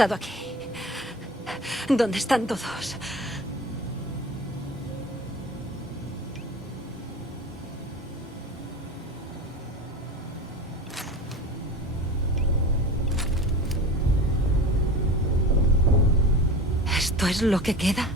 pasado aquí? ¿Dónde están todos? ¿Esto es lo que queda?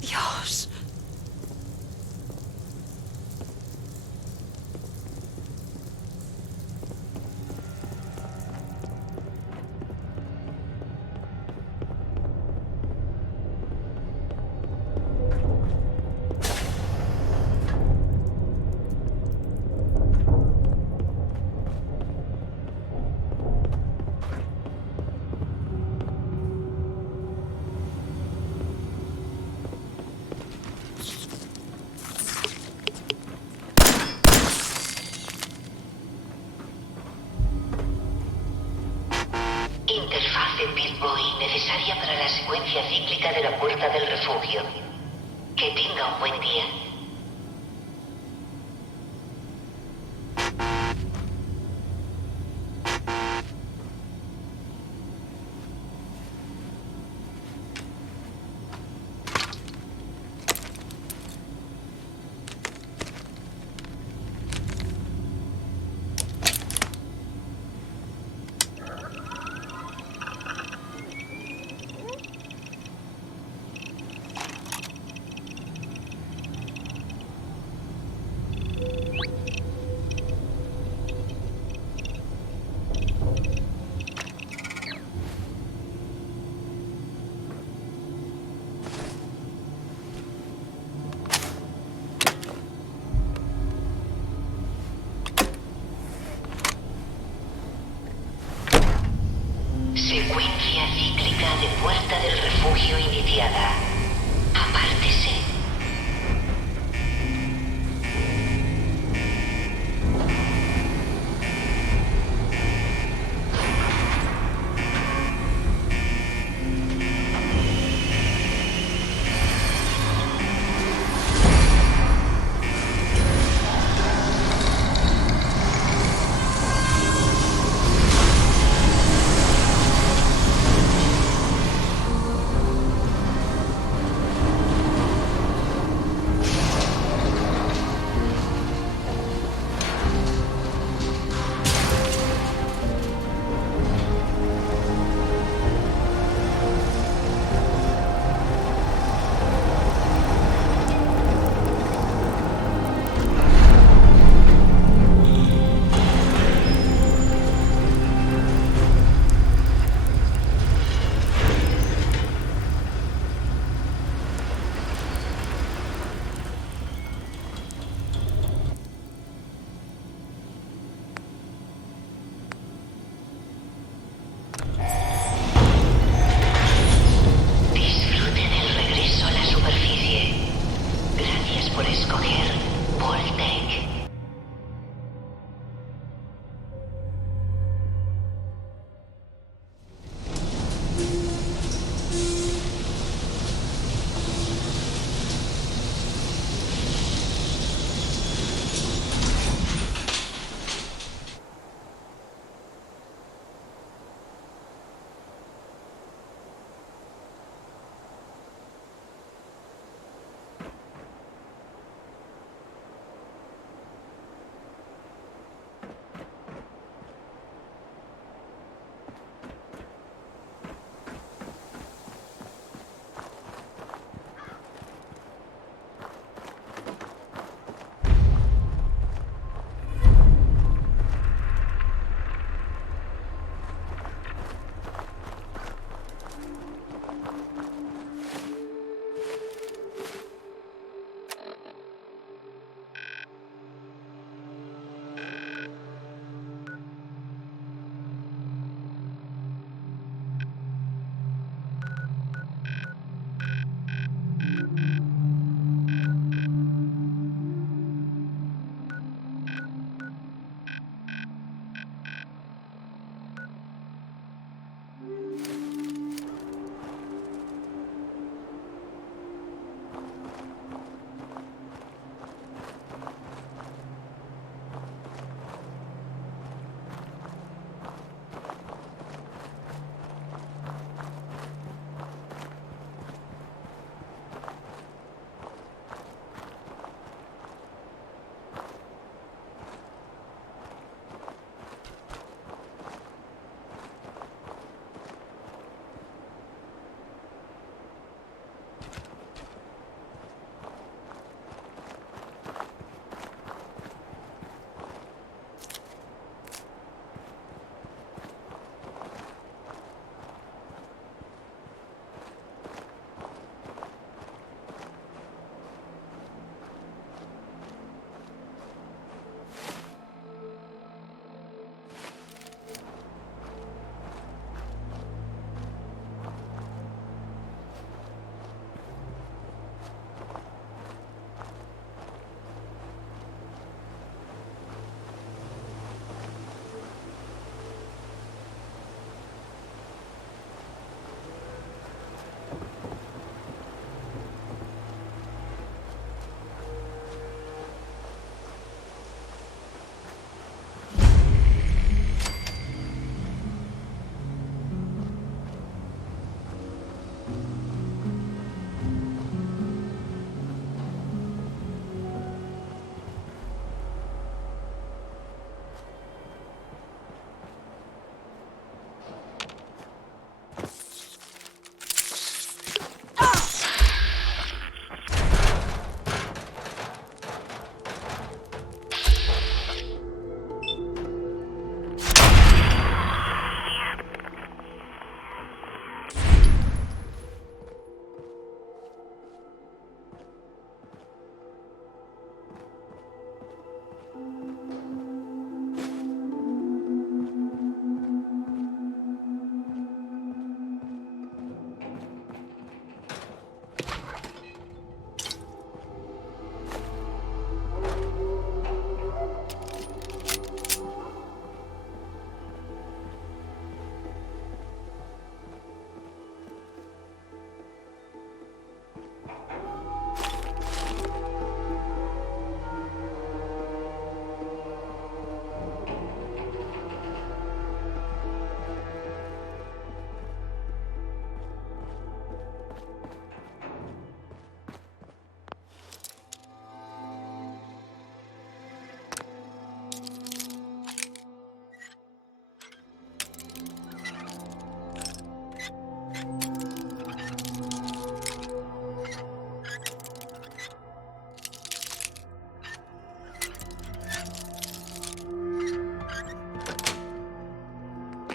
Dios. Interfaz en Bitboy necesaria para la secuencia cíclica de la puerta del refugio. Que tenga un buen día. Secuencia cíclica de puerta del refugio iniciada. Apártese.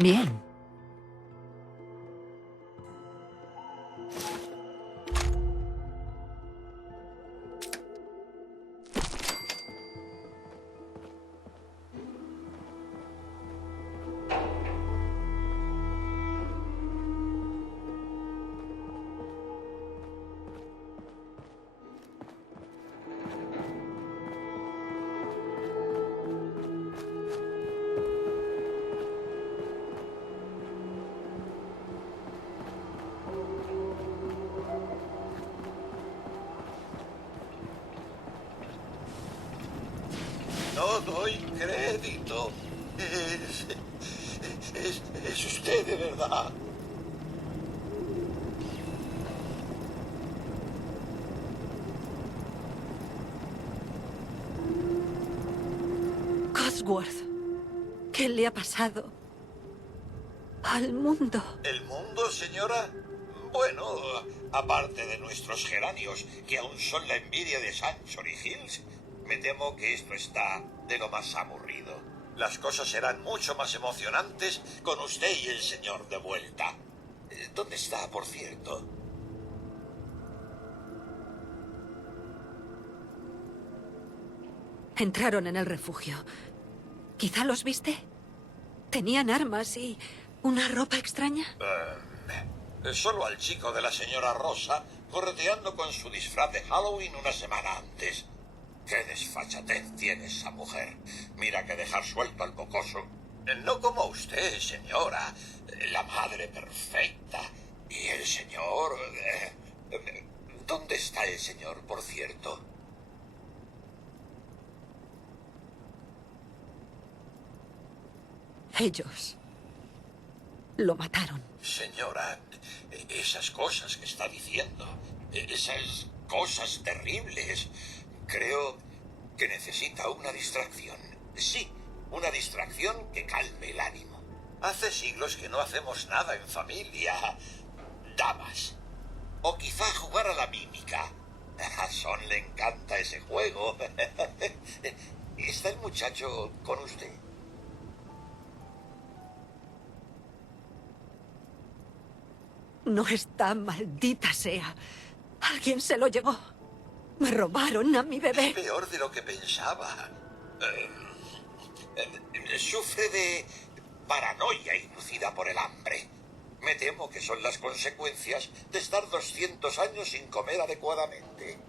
Bien. No doy crédito. Es usted de verdad. Codsworth, ¿qué le ha pasado al mundo? ¿El mundo, señora? Bueno, aparte de nuestros geranios, que aún son la envidia de Sanctuary Hills, me temo que esto está de lo más aburrido. Las cosas serán mucho más emocionantes con usted y el señor de vuelta. ¿Dónde está, por cierto? Entraron en el refugio. ¿Quizá los viste? Tenían armas y una ropa extraña. Solo al chico de la señora Rosa correteando con su disfraz de Halloween una semana antes. ¡Qué desfachatez tiene esa mujer! Mira que dejar suelto al mocoso. No como usted, señora. La madre perfecta. Y el señor... ¿Dónde está el señor, por cierto? Ellos lo mataron. Señora, esas cosas que está diciendo, esas cosas terribles, creo que necesita una distracción. Sí, una distracción que calme el ánimo. Hace siglos que no hacemos nada en familia. Damas. O quizá jugar a la mímica. A Son le encanta ese juego. ¿Está el muchacho con usted? No está, maldita sea. Alguien se lo llevó. Me robaron a mi bebé. Peor de lo que pensaba. Sufre de paranoia inducida por el hambre. Me temo que son las consecuencias de estar 200 años sin comer adecuadamente.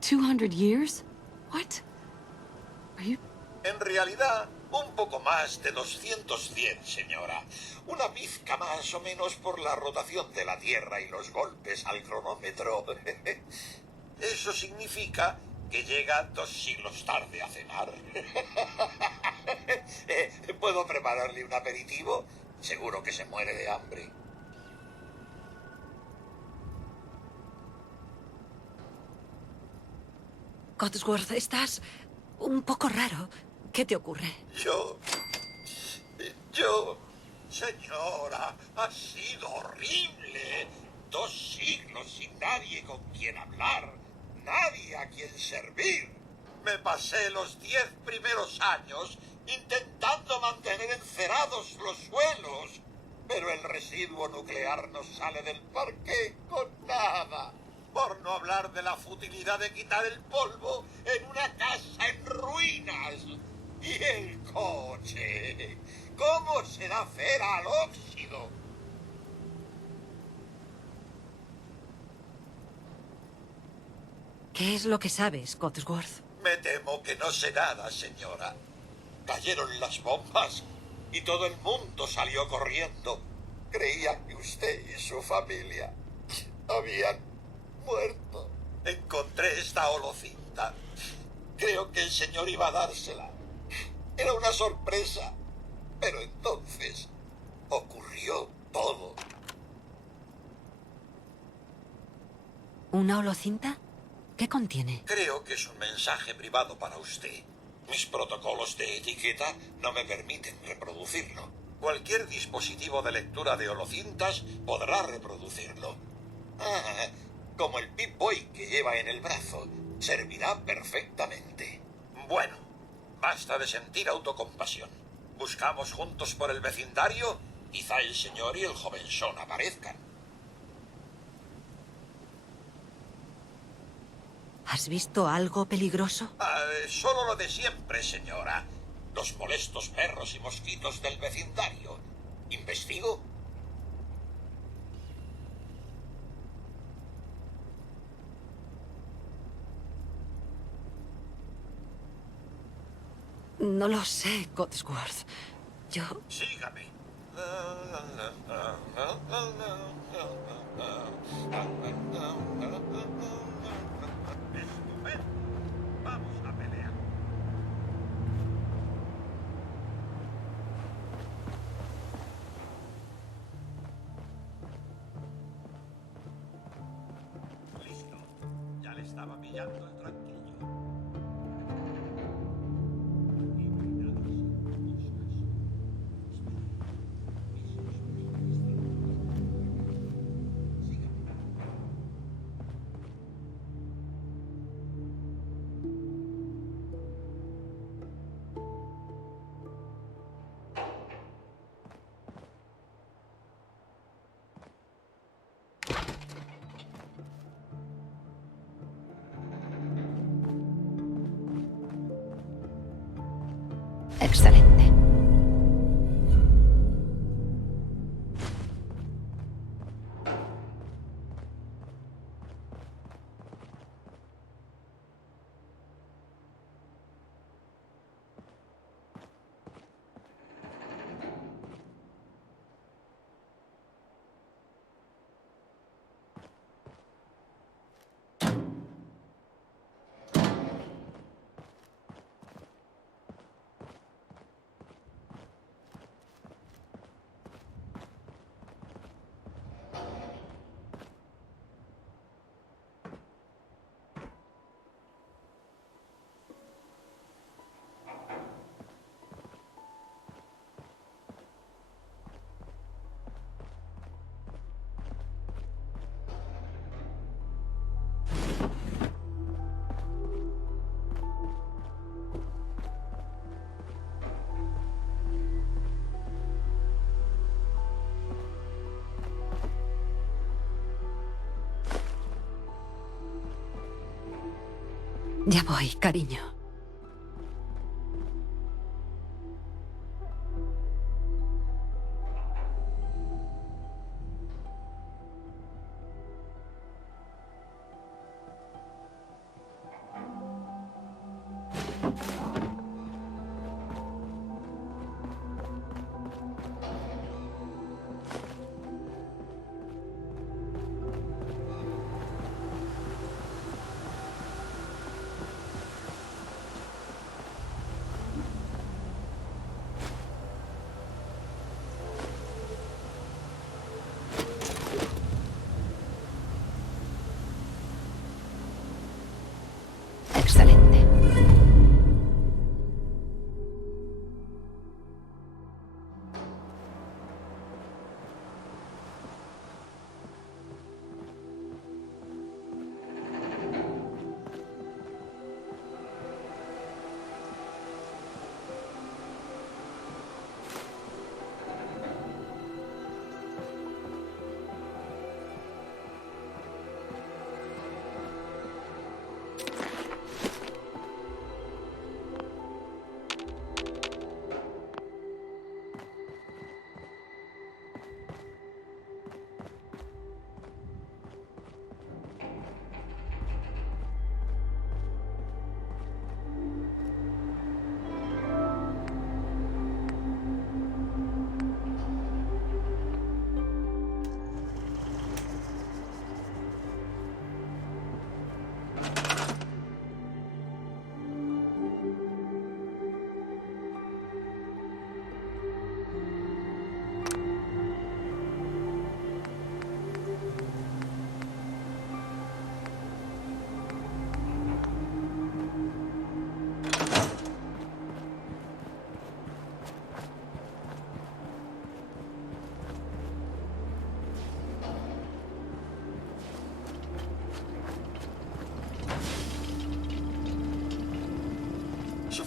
200 years? What? Are you... En realidad, un poco más de 210, señora. Una pizca más o menos por la rotación de la Tierra y los golpes al cronómetro. Eso significa que llega 2 siglos tarde a cenar. ¿Puedo prepararle un aperitivo? Seguro que se muere de hambre. Codsworth, estás un poco raro. ¿Qué te ocurre? Señora, ha sido horrible. 2 siglos sin nadie con quien hablar, nadie a quien servir. Me pasé los 10 primeros años intentando mantener encerados los suelos, pero el residuo nuclear no sale del parque con nada. Por no hablar de la futilidad de quitar el polvo en una casa en ruinas. Y el coche, ¿cómo se da cera al óxido? ¿Qué es lo que sabes, Codsworth? Me temo que no sé nada, señora. Cayeron las bombas y todo el mundo salió corriendo. Creía que usted y su familia habían muerto. Encontré esta holocinta. Creo que el señor iba a dársela. Era una sorpresa. Pero entonces ocurrió todo. ¿Una holocinta? ¿Qué contiene? Creo que es un mensaje privado para usted. Mis protocolos de etiqueta no me permiten reproducirlo. Cualquier dispositivo de lectura de holocintas podrá reproducirlo. Como el Pip-Boy que lleva en el brazo. Servirá perfectamente. Bueno, Basta de sentir autocompasión. Buscamos juntos por el vecindario. Quizá el señor y el jovenzón aparezcan. ¿Has visto algo peligroso? Solo lo de siempre, señora. Los molestos perros y mosquitos del vecindario. ¿Investigo? No lo sé, Cotsworth. Yo... Sígame. Estupendo. Vamos a pelear. Listo. Ya le estaba pillando el tranquillo. Excelente. Ya voy, cariño. Excelente.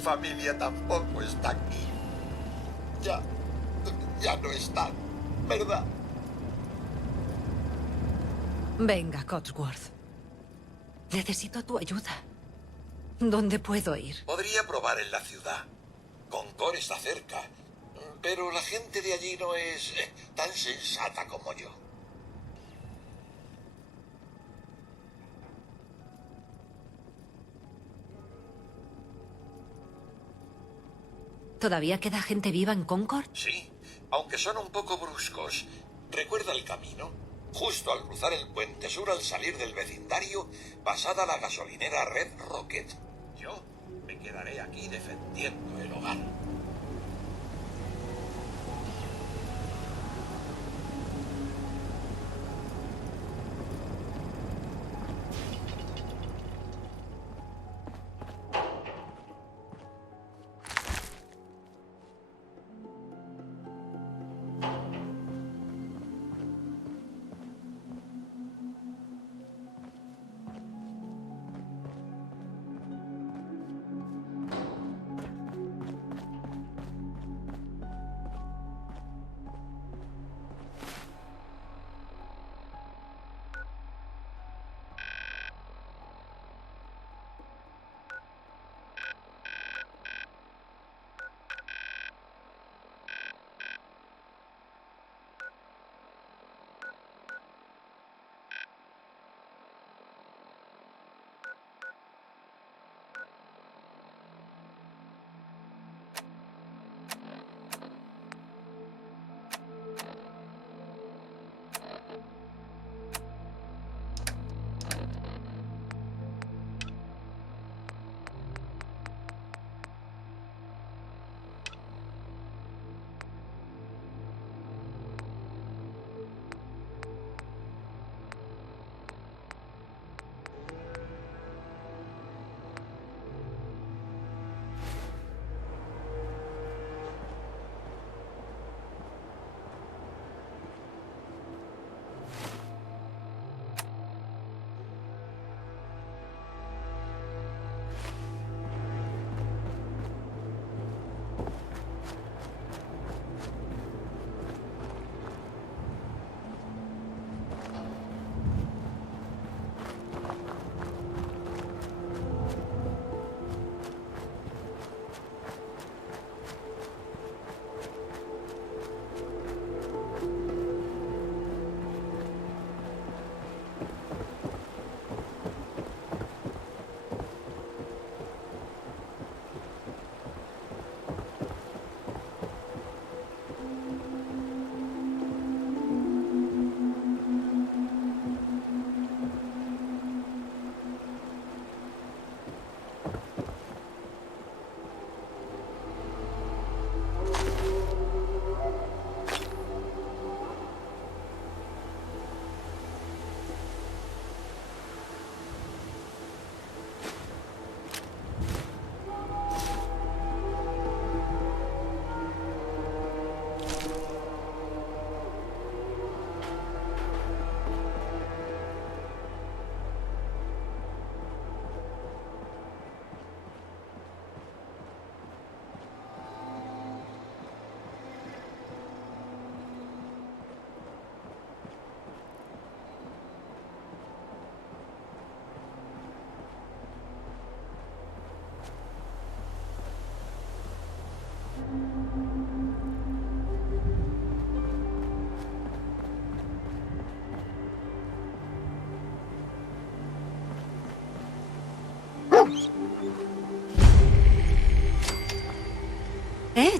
familia tampoco está aquí. Ya no están, ¿verdad? Venga, Cotsworth. Necesito tu ayuda. ¿Dónde puedo ir? Podría probar en la ciudad. Concord está cerca, pero la gente de allí no es tan sensata como yo. ¿Todavía queda gente viva en Concord? Sí, aunque son un poco bruscos. ¿Recuerda el camino? Justo al cruzar el puente sur al salir del vecindario, pasada la gasolinera Red Rocket. Yo me quedaré aquí defendiendo el hogar.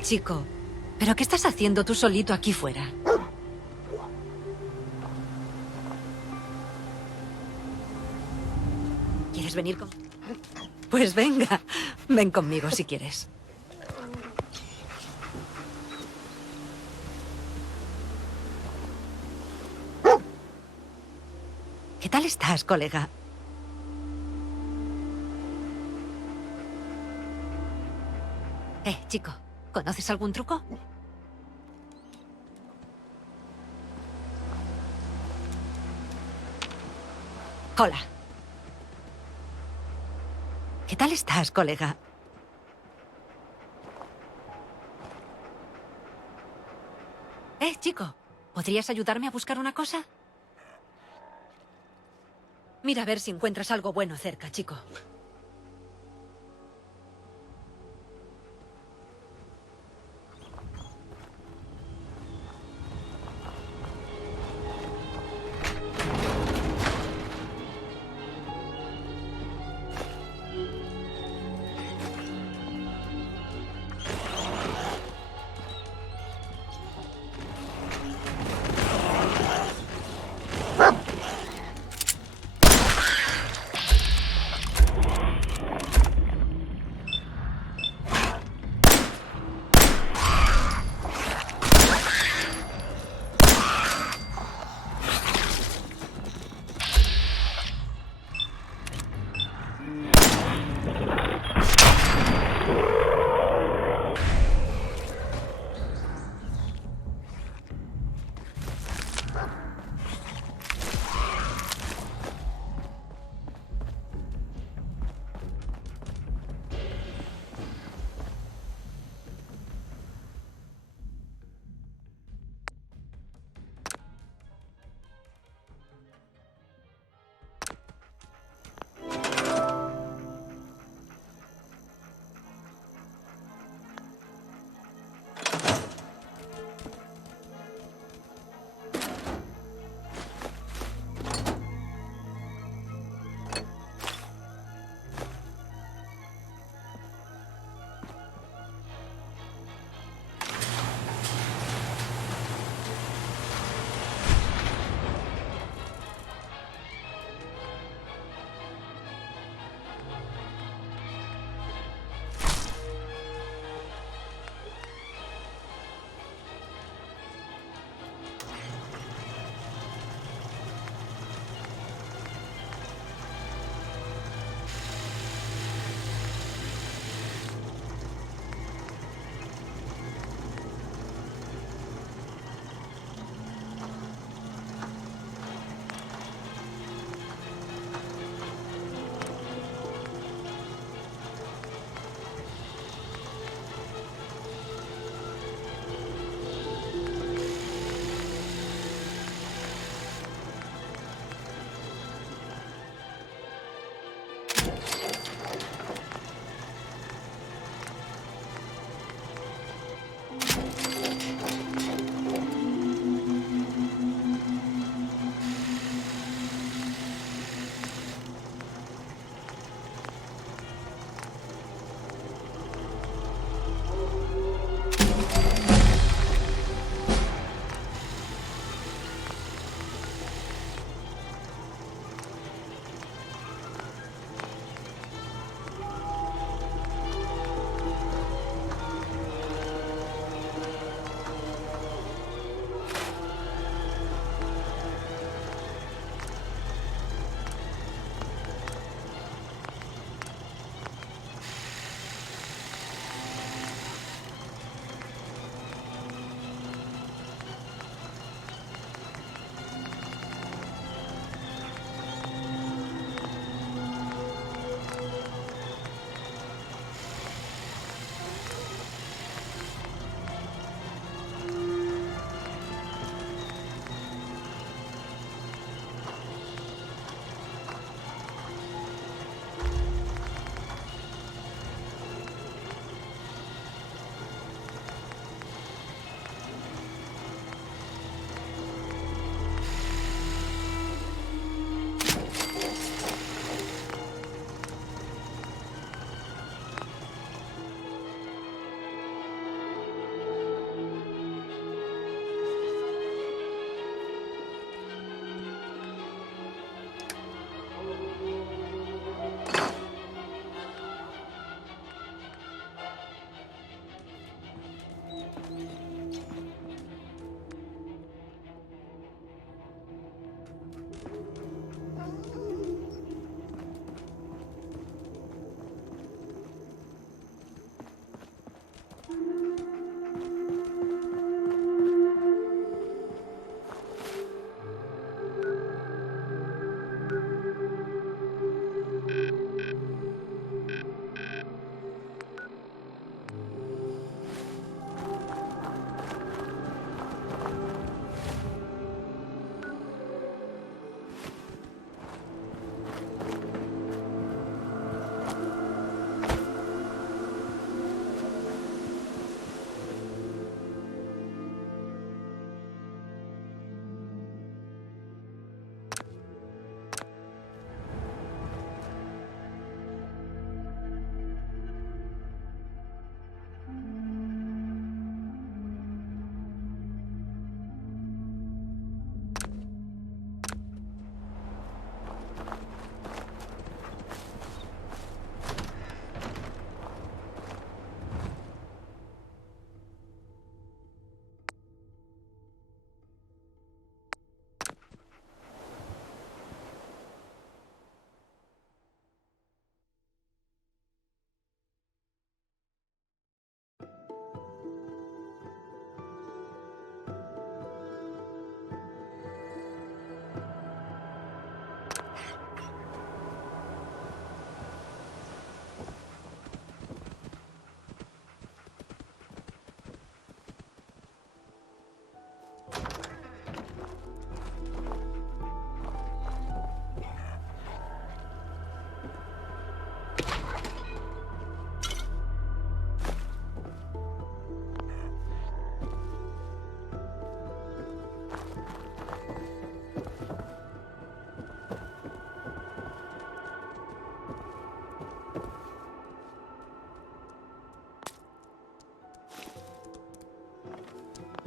Chico. ¿Pero qué estás haciendo tú solito aquí fuera? ¿Quieres venir con...? Pues venga, ven conmigo si quieres. ¿Qué tal estás, colega? Chico, ¿conoces algún truco? Hola. ¿Qué tal estás, colega? ¿Podrías ayudarme a buscar una cosa? Mira a ver si encuentras algo bueno cerca, chico.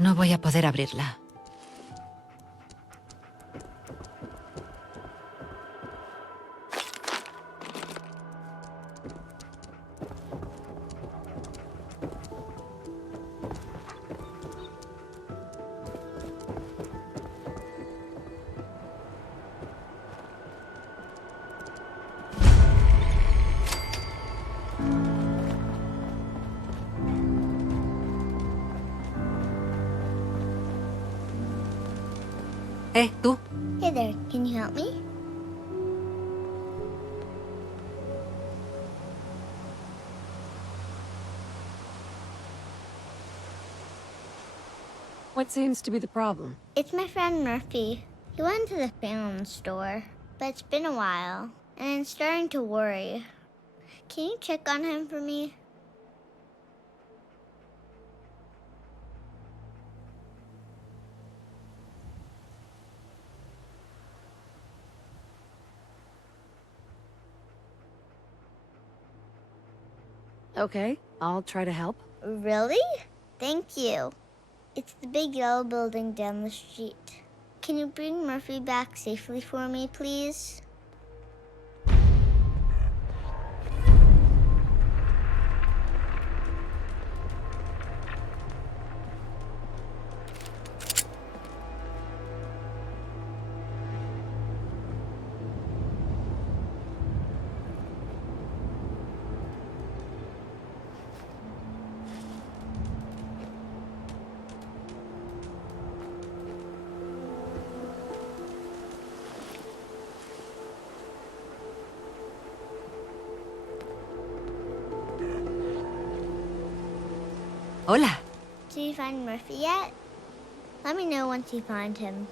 No voy a poder abrirla. ¿Tú? Hey there, can you help me? What seems to be the problem? It's my friend Murphy. He went to the Phantom store, but it's been a while, and I'm starting to worry. Can you check on him for me? Okay, I'll try to help. Really? Thank you. It's the big yellow building down the street. Can you bring Murphy back safely for me, please? Hola. Did you find Murphy yet? Let me know once you find him.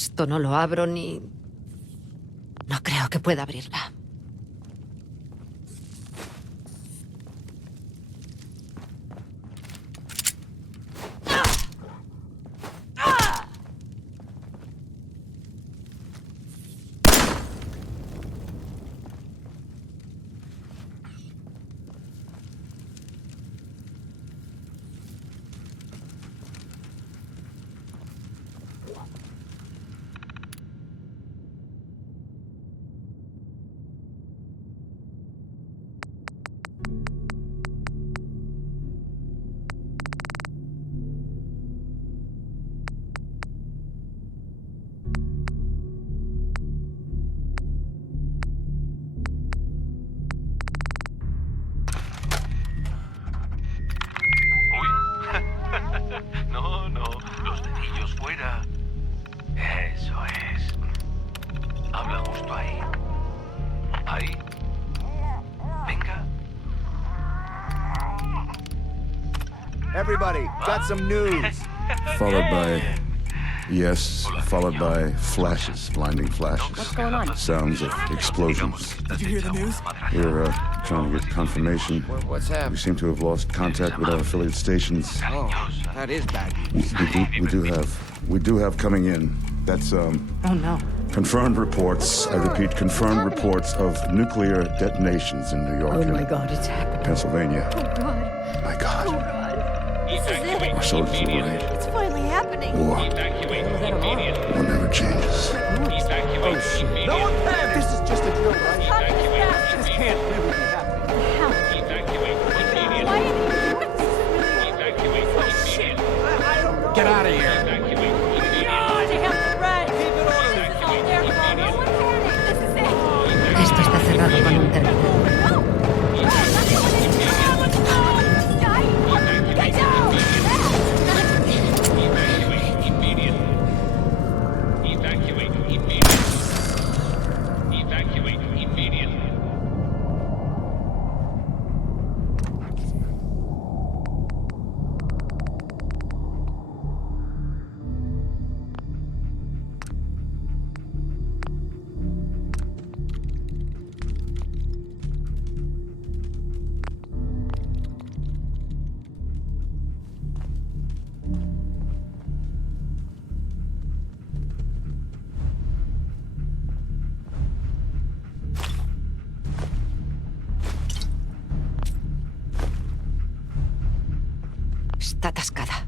Esto no lo abro ni... No creo que pueda abrirla. No, los dedillos fuera. Eso es. Habla justo ahí. Ahí. Venga. Everybody, got some news. Followed by yes, followed by flashes, blinding flashes. What's going on? Sounds of explosions. Did you hear the news? We're trying to get confirmation. What's We happening? seem to have lost contact with our affiliate stations. Oh, that is bad news. We do have coming in. That's Oh no. confirmed reports. I repeat, confirmed reports of nuclear detonations in New York Oh my and God, it's happening. Pennsylvania. Oh God. My Oh God, God. This is it. our soldiers are worried. It's finally happening. War never changes. No one can! This is just a drill, right? This can't really be happening. Get out of here! Esto está cerrado con un terminal. Está atascada.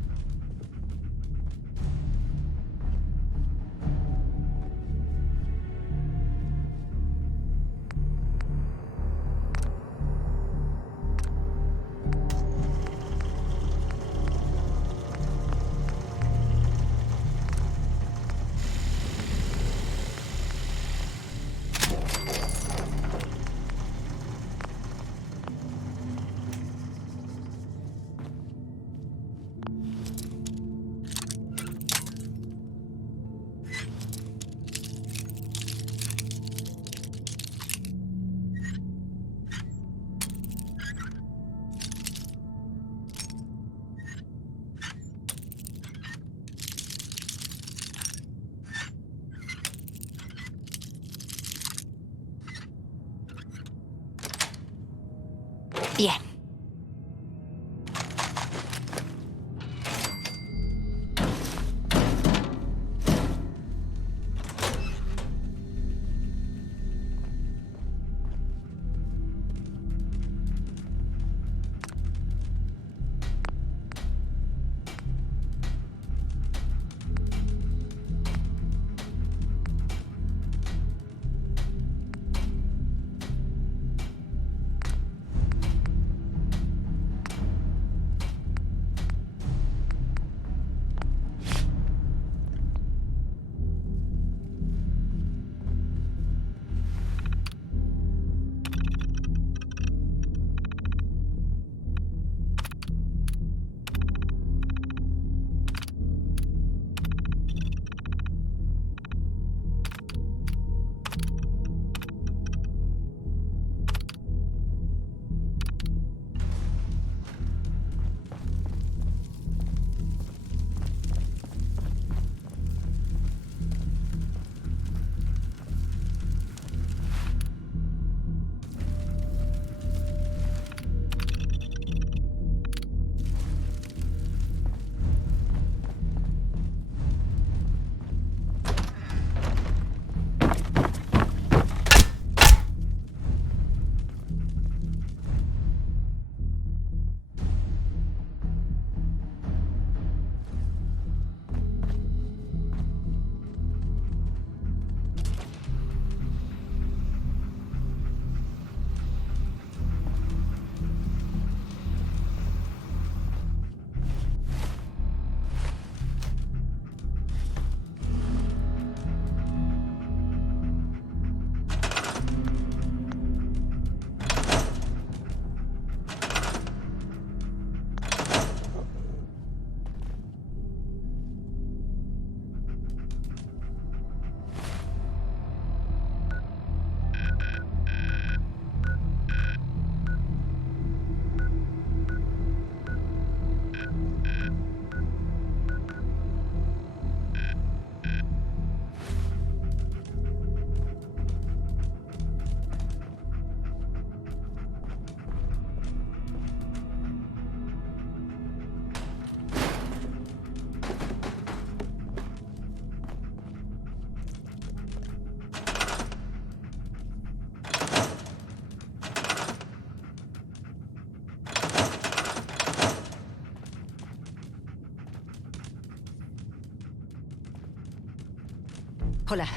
Bien. Hola.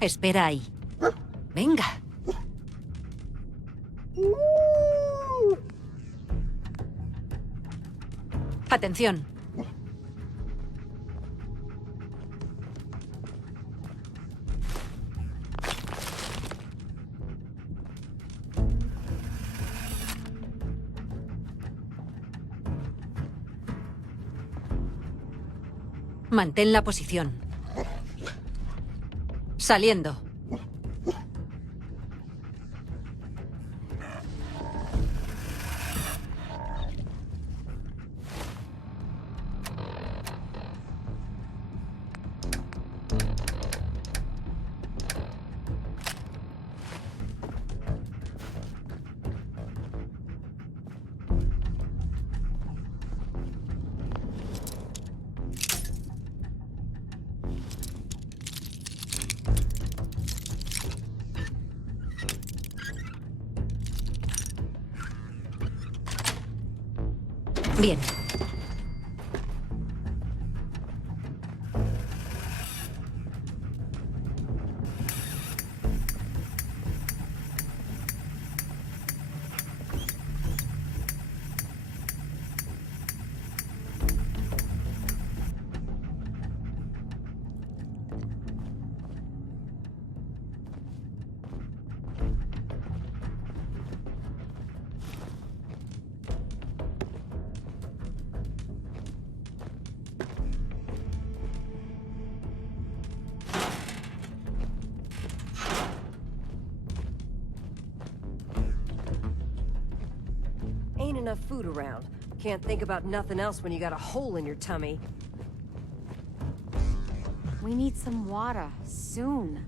Espera ahí. Venga. Atención. Mantén la posición. Saliendo. Bien. Ain't enough food around. Can't think about nothing else when you got a hole in your tummy. We need some water, soon.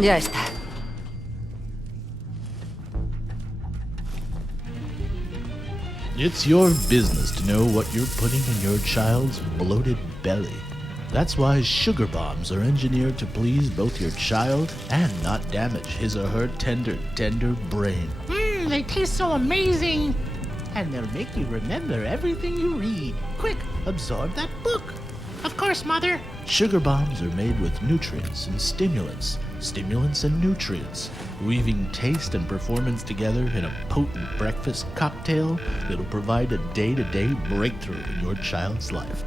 Ya está. It's your business to know what you're putting in your child's bloated belly. That's why sugar bombs are engineered to please both your child and not damage his or her tender brain. They taste so amazing! And they'll make you remember everything you read. Quick, absorb that book. Of course, Mother. Sugar bombs are made with nutrients and stimulants and nutrients, weaving taste and performance together in a potent breakfast cocktail that'll provide a day-to-day breakthrough in your child's life.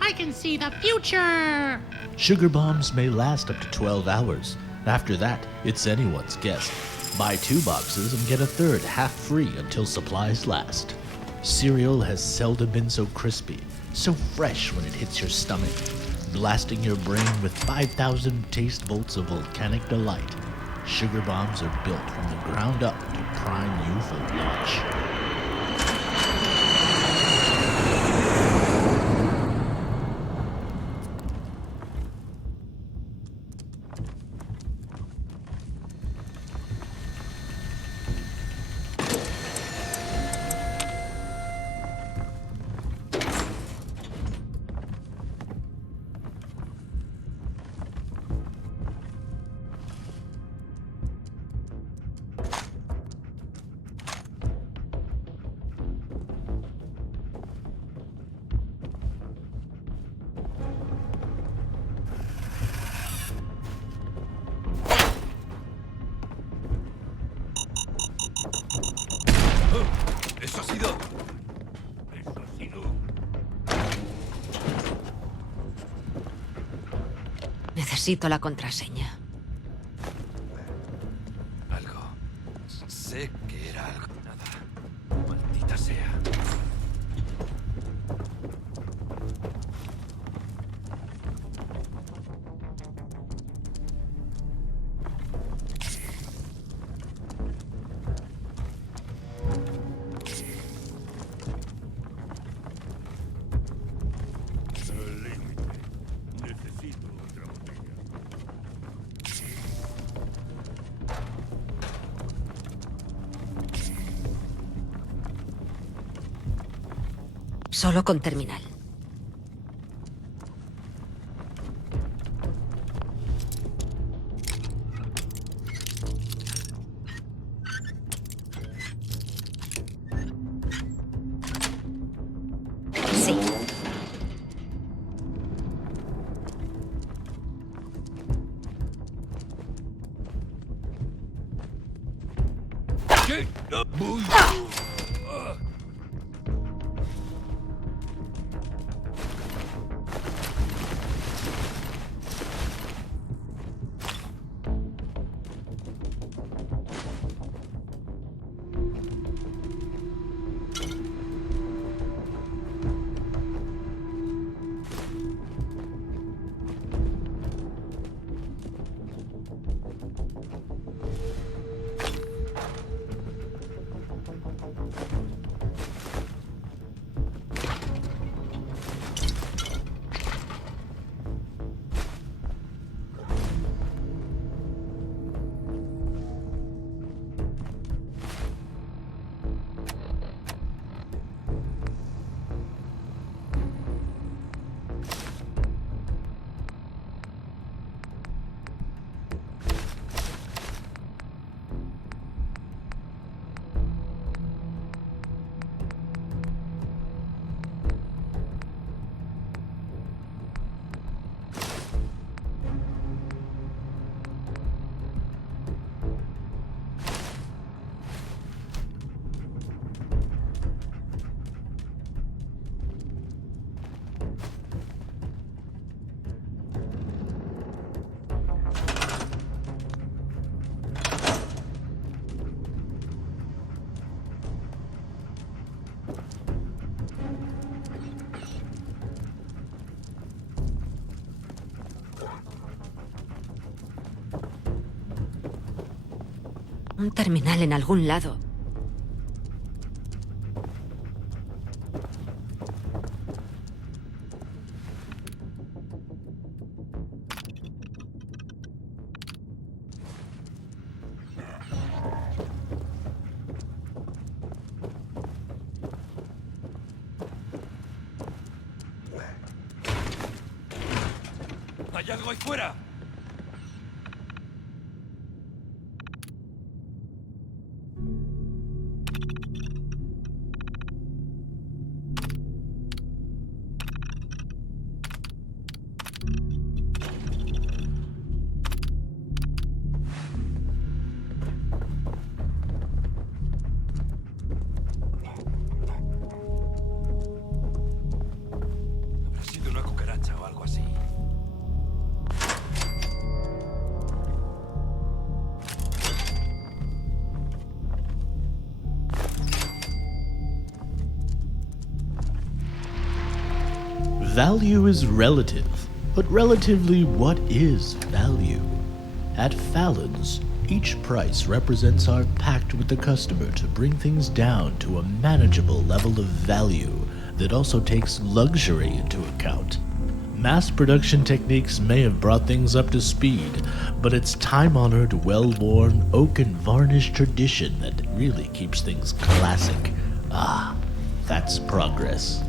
I can see the future! Sugar bombs may last up to 12 hours. After that, it's anyone's guess. Buy 2 boxes and get a third half free until supplies last. Cereal has seldom been so crispy, so fresh when it hits your stomach, blasting your brain with 5,000 taste volts of volcanic delight. Sugar bombs are built from the ground up to prime you for launch. sido... Necesito la contraseña. Algo. Sé que era algo. Nada. Maldita sea. Solo con terminal. Sí. ¿Qué? Uy. Un terminal en algún lado. ¡Hay algo ahí fuera! Habrá sido una cucaracha o algo así. Value is relative, but relatively, what is value? At Fallon's, each price represents our pact with the customer to bring things down to a manageable level of value that also takes luxury into account. Mass production techniques may have brought things up to speed, but it's time-honored, well-worn, oak and varnish tradition that really keeps things classic. Ah, that's progress.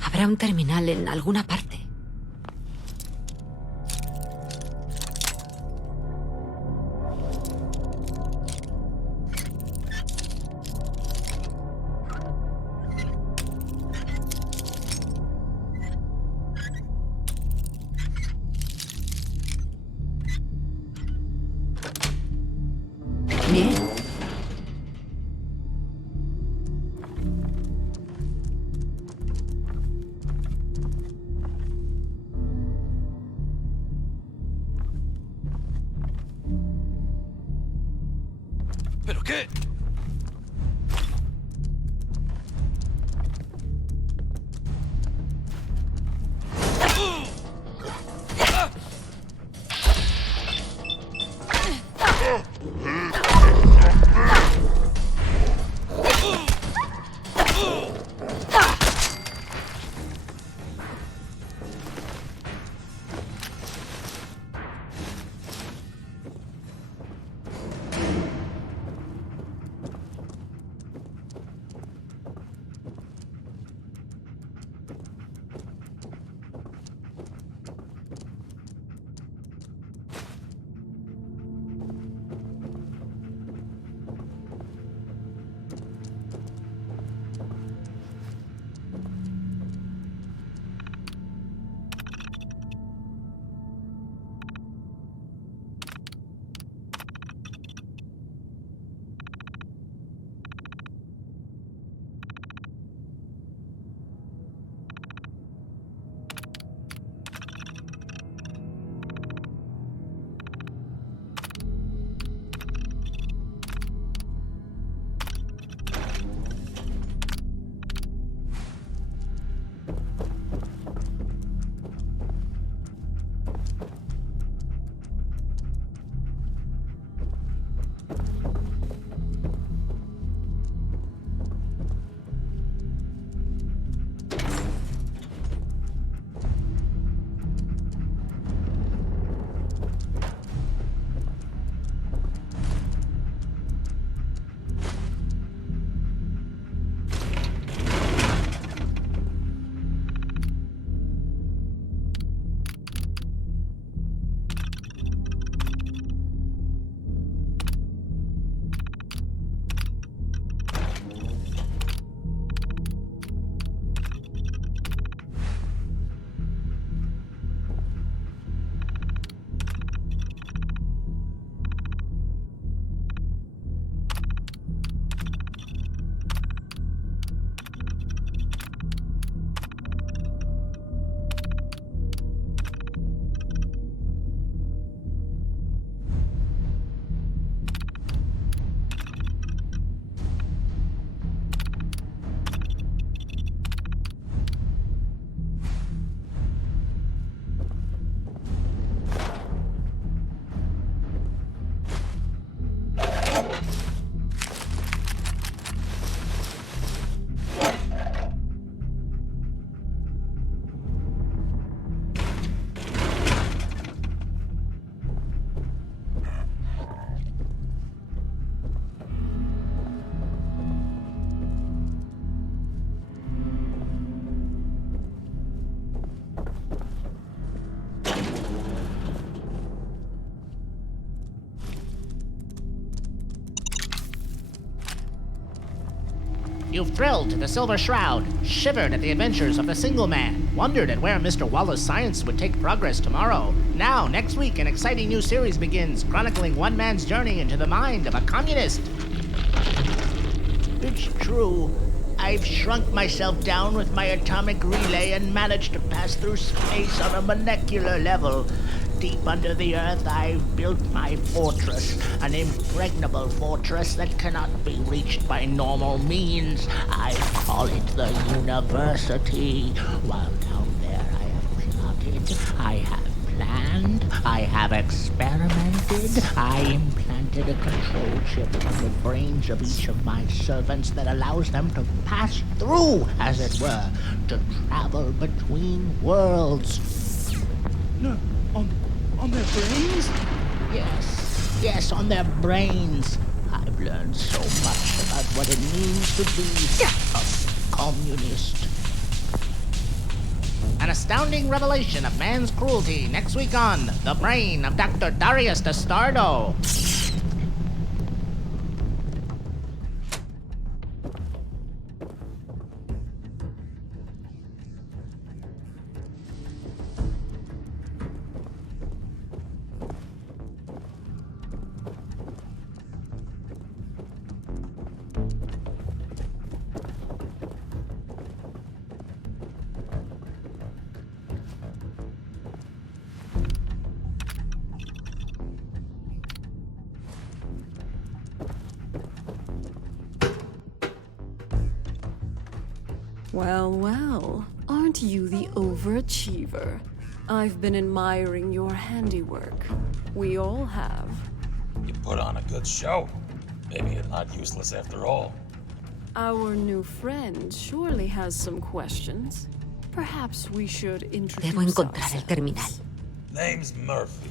Habrá un terminal en alguna parte. Bien. ¿Pero qué? You've thrilled to the Silver Shroud, shivered at the adventures of the Single Man, wondered at where Mr. Wallace's science would take progress tomorrow. Now, next week, an exciting new series begins, chronicling one man's journey into the mind of a communist. It's true. I've shrunk myself down with my atomic relay and managed to pass through space on a molecular level. Deep under the earth, I've built my fortress, an impregnable fortress that cannot be reached by normal means. I call it the University. While down there I have plotted, I have planned, I have experimented, I implanted a control chip in the brains of each of my servants that allows them to pass through, as it were, to travel between worlds. No, on their brains? Yes, on their brains. I've learned so much about what it means to be a communist. An astounding revelation of man's cruelty next week on The Brain of Dr. Darius Destardo. Well, well. Aren't you the overachiever? I've been admiring your handiwork. We all have. You put on a good show. Maybe you're not useless after all. Our new friend surely has some questions. Perhaps we should introduce Debo encontrar el ourselves. terminal. Name's Murphy.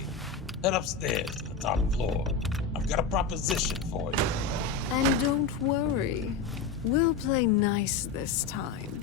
Head upstairs to the top floor. I've got a proposition for you. And don't worry. We'll play nice this time.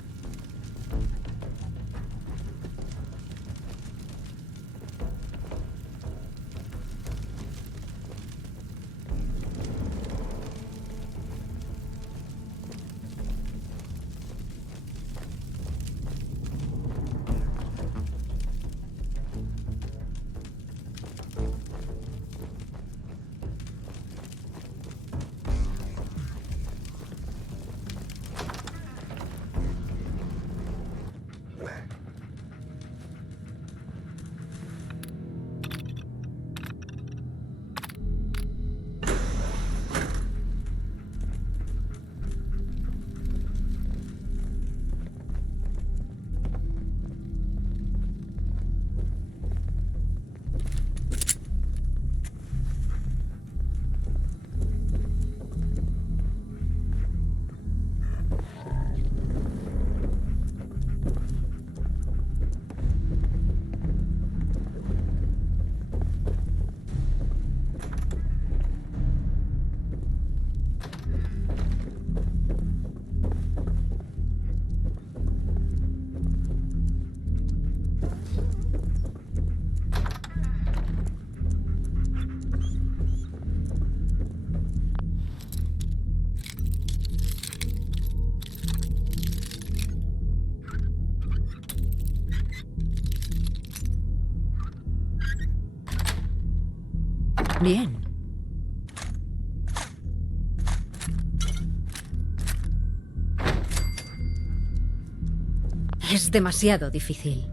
Bien. Es demasiado difícil.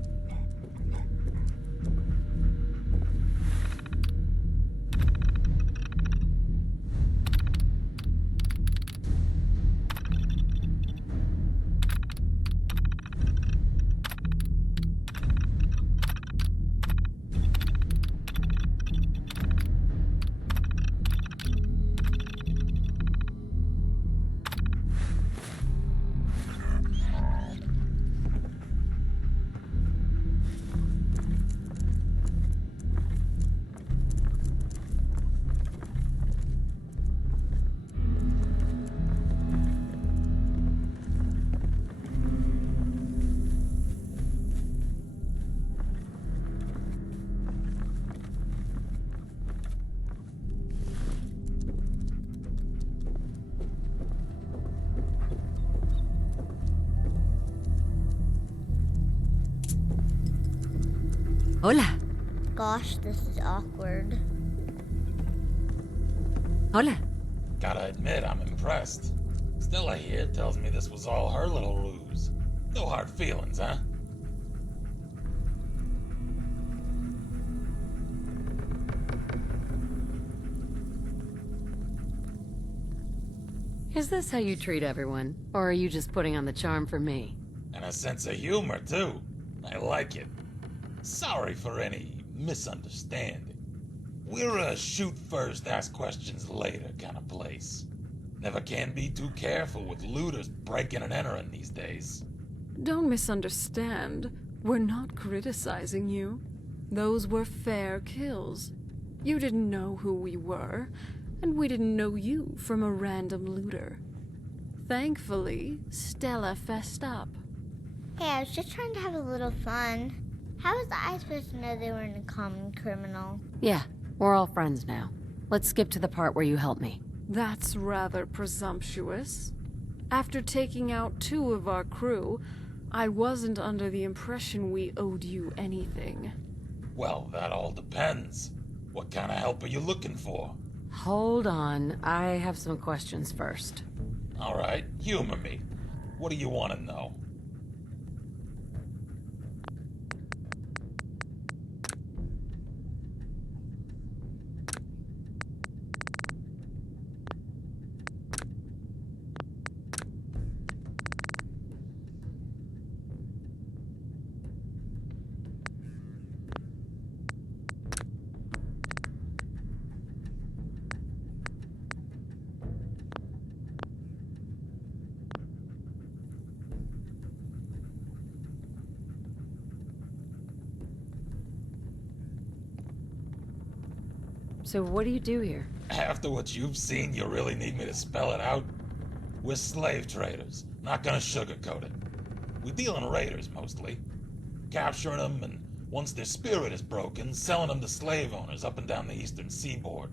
Hola. Gosh, this is awkward. Hola. Gotta admit, I'm impressed. Stella here tells me this was all her little ruse. No hard feelings, huh? Is this how you treat everyone? Or are you just putting on the charm for me? And a sense of humor, too. I like it. Sorry for any misunderstanding. We're a shoot first, ask questions later kind of place. Never can be too careful with looters breaking and entering these days. Don't misunderstand. We're not criticizing you. Those were fair kills. You didn't know who we were, and we didn't know you from a random looter. Thankfully, Stella fessed up. Hey, I was just trying to have a little fun. How was I supposed to know they weren't a common criminal? Yeah, we're all friends now. Let's skip to the part where you help me. That's rather presumptuous. After taking out 2 of our crew, I wasn't under the impression we owed you anything. Well, that all depends. What kind of help are you looking for? Hold on, I have some questions first. All right, humor me. What do you want to know? So what do you do here? After what you've seen, you really need me to spell it out? We're slave traders. Not gonna sugarcoat it. We deal in raiders, mostly. Capturing them, and once their spirit is broken, selling them to slave owners up and down the eastern seaboard.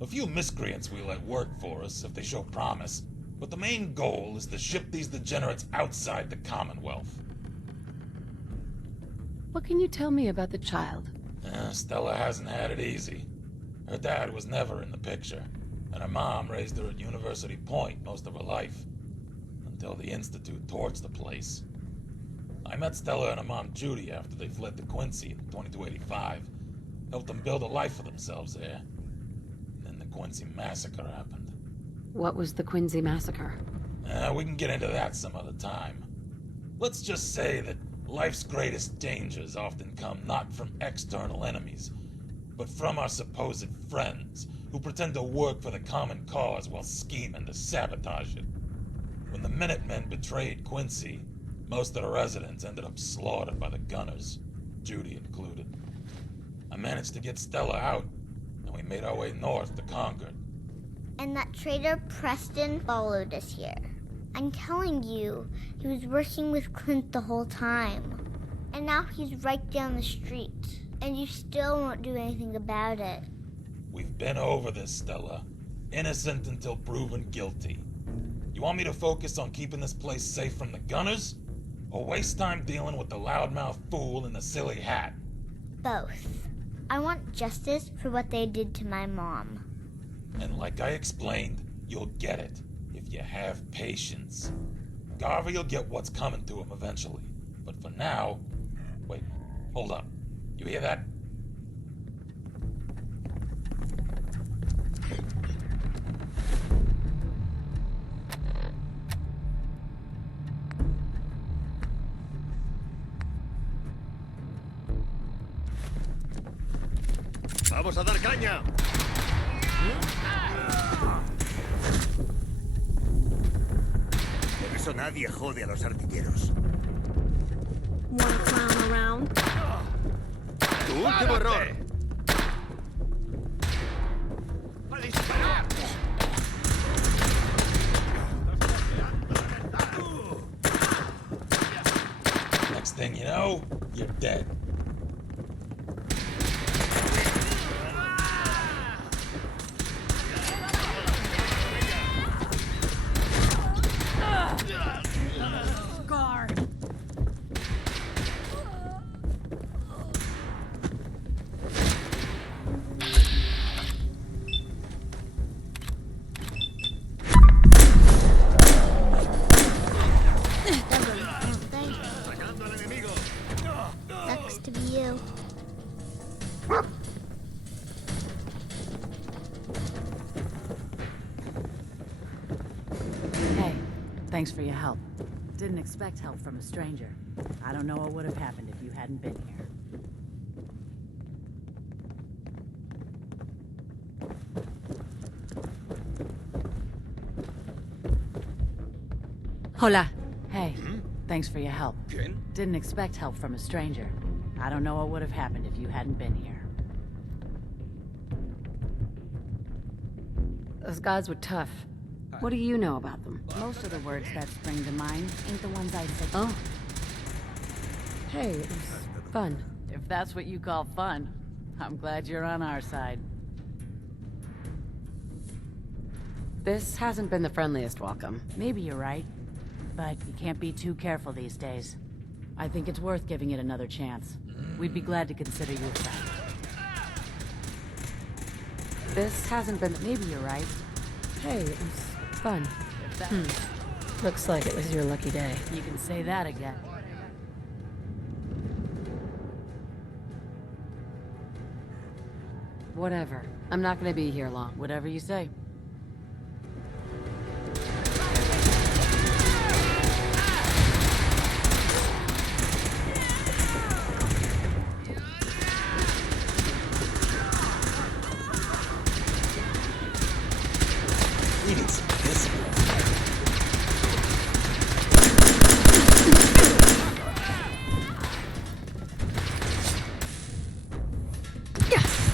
A few miscreants we let work for us if they show promise, but the main goal is to ship these degenerates outside the Commonwealth. What can you tell me about the child? Stella hasn't had it easy. Her dad was never in the picture, and her mom raised her at University Point most of her life, until the Institute torched the place. I met Stella and her mom Judy after they fled to Quincy in 2285, helped them build a life for themselves there. Then the Quincy massacre happened. What was the Quincy massacre? We can get into that some other time. Let's just say that life's greatest dangers often come not from external enemies, but from our supposed friends, who pretend to work for the common cause while scheming to sabotage it. When the Minutemen betrayed Quincy, most of the residents ended up slaughtered by the gunners, Judy included. I managed to get Stella out, and we made our way north to Concord. And that traitor Preston followed us here. I'm telling you, he was working with Clint the whole time. And now he's right down the street. And you still won't do anything about it. We've been over this, Stella. Innocent until proven guilty. You want me to focus on keeping this place safe from the gunners? Or waste time dealing with the loudmouth fool in the silly hat? Both. I want justice for what they did to my mom. And like I explained, you'll get it, if you have patience. Garvey will get what's coming to him eventually. But for now... Wait, hold up. You hear that? ¡Vamos a dar caña! Por eso nadie jode a los artilleros. Wanna clown around? ¡Tu último error! ¡A disparar! Next thing you know, you're dead. Sucks to be you. Hey, thanks for your help. Didn't expect help from a stranger. I don't know what would have happened if you hadn't been here. Hola. Hey, thanks for your help. Didn't expect help from a stranger. I don't know what would have happened if you hadn't been here. Those gods were tough. What do you know about them? Most of the words that spring to mind ain't the ones I said. Oh. Hey, it was fun. If that's what you call fun, I'm glad you're on our side. This hasn't been the friendliest welcome. Maybe you're right, but you can't be too careful these days. I think it's worth giving it another chance. We'd be glad to consider you a friend. This hasn't been... Maybe you're right. Hey, it was fun. Looks like it was your lucky day. You can say that again. Whatever. I'm not gonna be here long. Whatever you say.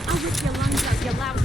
I'll rip your lungs out, you loud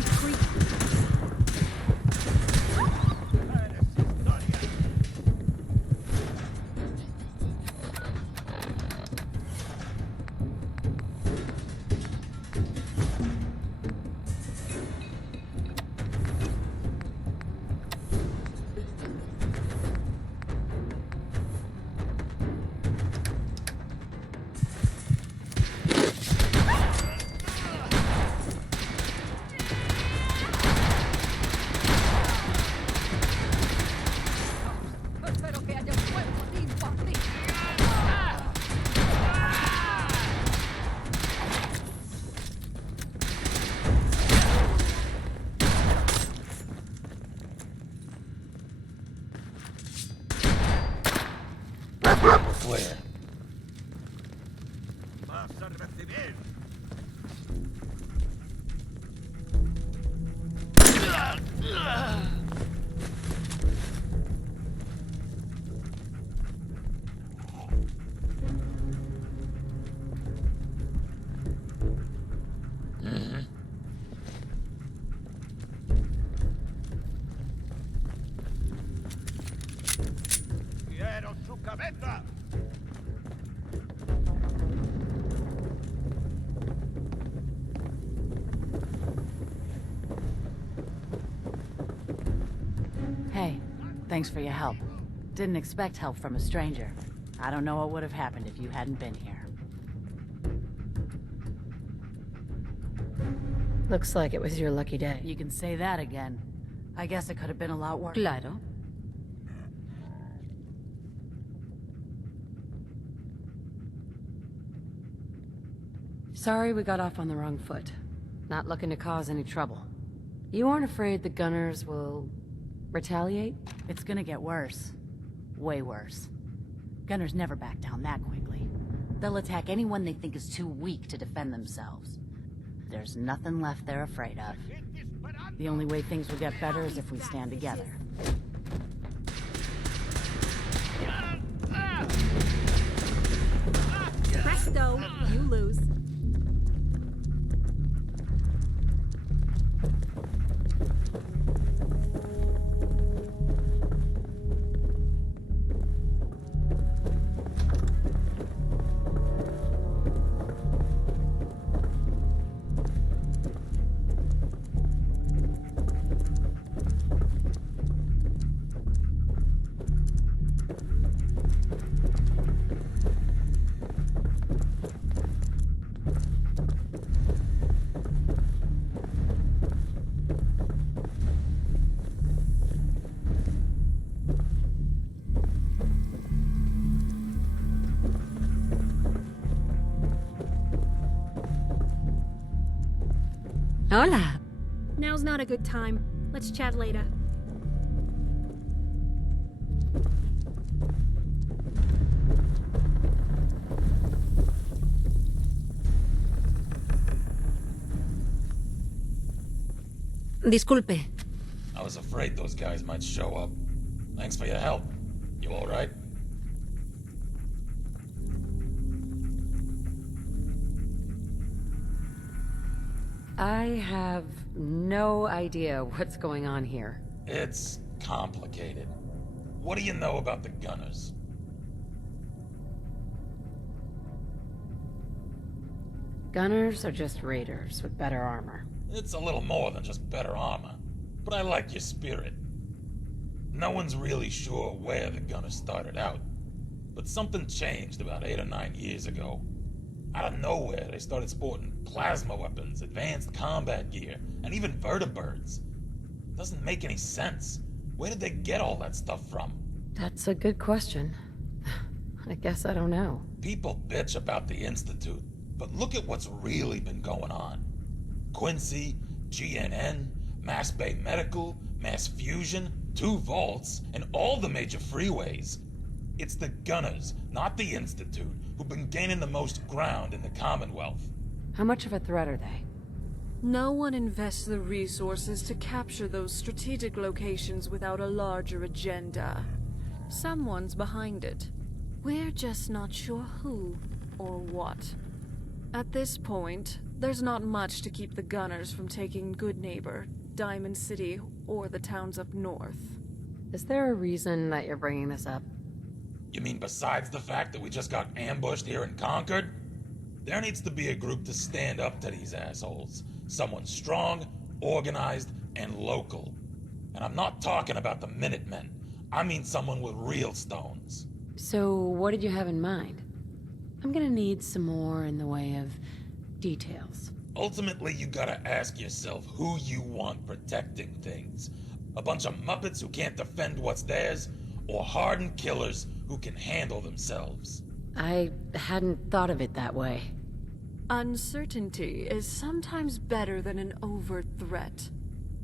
We're clear. Vas a recibir. Quiero su cabeza. Hey, thanks for your help. Didn't expect help from a stranger. I don't know what would have happened if you hadn't been here. Looks like it was your lucky day. You can say that again. I guess it could have been a lot worse. Claro. Sorry we got off on the wrong foot. Not looking to cause any trouble. You aren't afraid the gunners will retaliate? It's gonna get worse. Way worse. Gunners never back down that quickly. They'll attack anyone they think is too weak to defend themselves. There's nothing left they're afraid of. The only way things will get better is if we stand together. Presto, you lose. Hola. Now's not a good time. Let's chat later. Disculpe. I was afraid those guys might show up. Thanks for your help. You alright? I have no idea what's going on here. It's complicated. What do you know about the gunners? Gunners are just raiders with better armor. It's a little more than just better armor, but I like your spirit. No one's really sure where the gunners started out, but something changed about 8 or 9 years ago. Out of nowhere, they started sporting plasma weapons, advanced combat gear, and even vertibirds. Doesn't make any sense. Where did they get all that stuff from? That's a good question. I guess I don't know. People bitch about the Institute, but look at what's really been going on. Quincy, GNN, Mass Bay Medical, Mass Fusion, 2 vaults, and all the major freeways. It's the gunners, not the Institute, who've been gaining the most ground in the Commonwealth. How much of a threat are they? No one invests the resources to capture those strategic locations without a larger agenda. Someone's behind it. We're just not sure who or what. At this point, there's not much to keep the gunners from taking Good Neighbor, Diamond City, or the towns up north. Is there a reason that you're bringing this up? You mean besides the fact that we just got ambushed here in Concord? There needs to be a group to stand up to these assholes. Someone strong, organized, and local. And I'm not talking about the Minutemen. I mean someone with real stones. So, what did you have in mind? I'm gonna need some more in the way of details. Ultimately, you gotta ask yourself who you want protecting things. A bunch of Muppets who can't defend what's theirs, or hardened killers who can handle themselves. I hadn't thought of it that way. Uncertainty is sometimes better than an overt threat.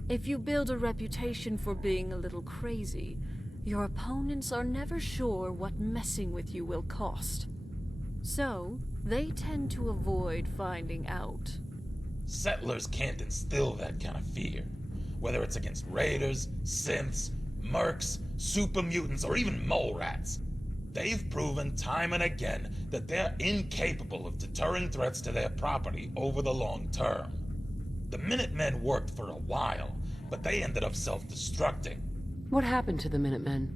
If you build a reputation for being a little crazy, your opponents are never sure what messing with you will cost. So, they tend to avoid finding out. Settlers can't instill that kind of fear. Whether it's against raiders, synths, mercs, super mutants, or even mole rats. They've proven time and again that they're incapable of deterring threats to their property over the long term. The Minutemen worked for a while, but they ended up self-destructing. What happened to the Minutemen?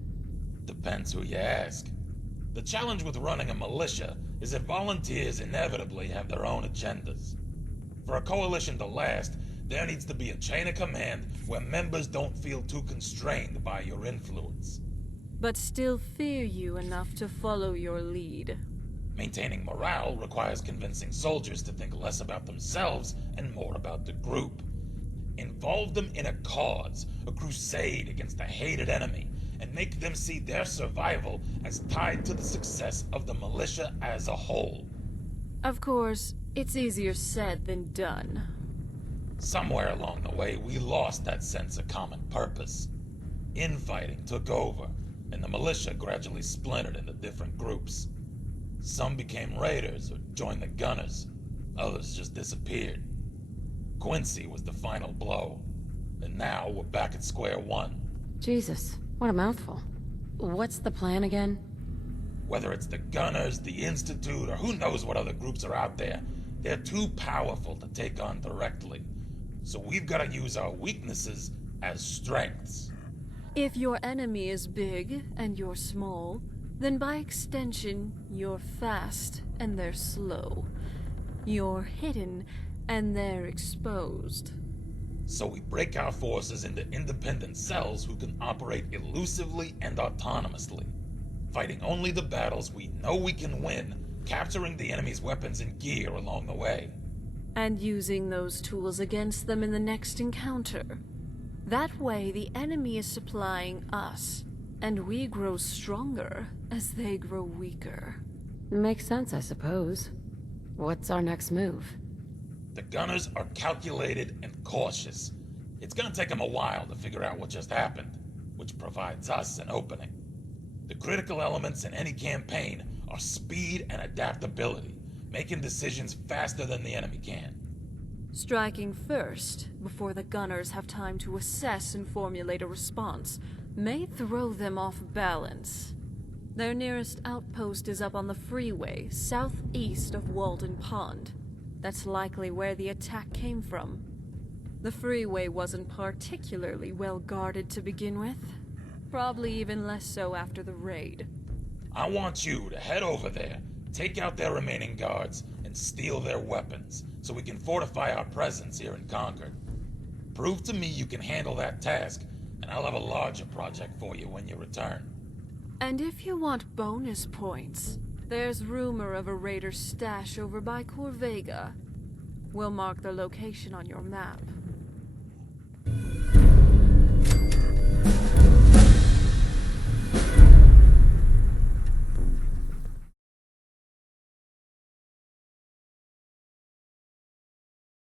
Depends who you ask. The challenge with running a militia is that volunteers inevitably have their own agendas. For a coalition to last, there needs to be a chain of command where members don't feel too constrained by your influence. But still fear you enough to follow your lead. Maintaining morale requires convincing soldiers to think less about themselves and more about the group. Involve them in a cause, a crusade against a hated enemy, and make them see their survival as tied to the success of the militia as a whole. Of course, it's easier said than done. Somewhere along the way, we lost that sense of common purpose. Infighting took over, and the militia gradually splintered into different groups. Some became raiders or joined the gunners. Others just disappeared. Quincy was the final blow, and now we're back at square one. Jesus, what a mouthful. What's the plan again? Whether it's the Gunners, the Institute, or who knows what other groups are out there, they're too powerful to take on directly. So we've got to use our weaknesses as strengths. If your enemy is big and you're small, then by extension, you're fast and they're slow. You're hidden and they're exposed. So we break our forces into independent cells who can operate elusively and autonomously, fighting only the battles we know we can win, capturing the enemy's weapons and gear along the way. And using those tools against them in the next encounter. That way, the enemy is supplying us, and we grow stronger as they grow weaker. Makes sense, I suppose. What's our next move? The Gunners are calculated and cautious. It's gonna take them a while to figure out what just happened, which provides us an opening. The critical elements in any campaign are speed and adaptability, making decisions faster than the enemy can. Striking first, before the gunners have time to assess and formulate a response, may throw them off balance. Their nearest outpost is up on the freeway, southeast of Walden Pond. That's likely where the attack came from. The freeway wasn't particularly well guarded to begin with. Probably even less so after the raid. I want you to head over there, take out their remaining guards, and steal their weapons, so we can fortify our presence here in Concord. Prove to me you can handle that task, and I'll have a larger project for you when you return. And if you want bonus points, there's rumor of a raider stash over by Corvega. We'll mark the location on your map.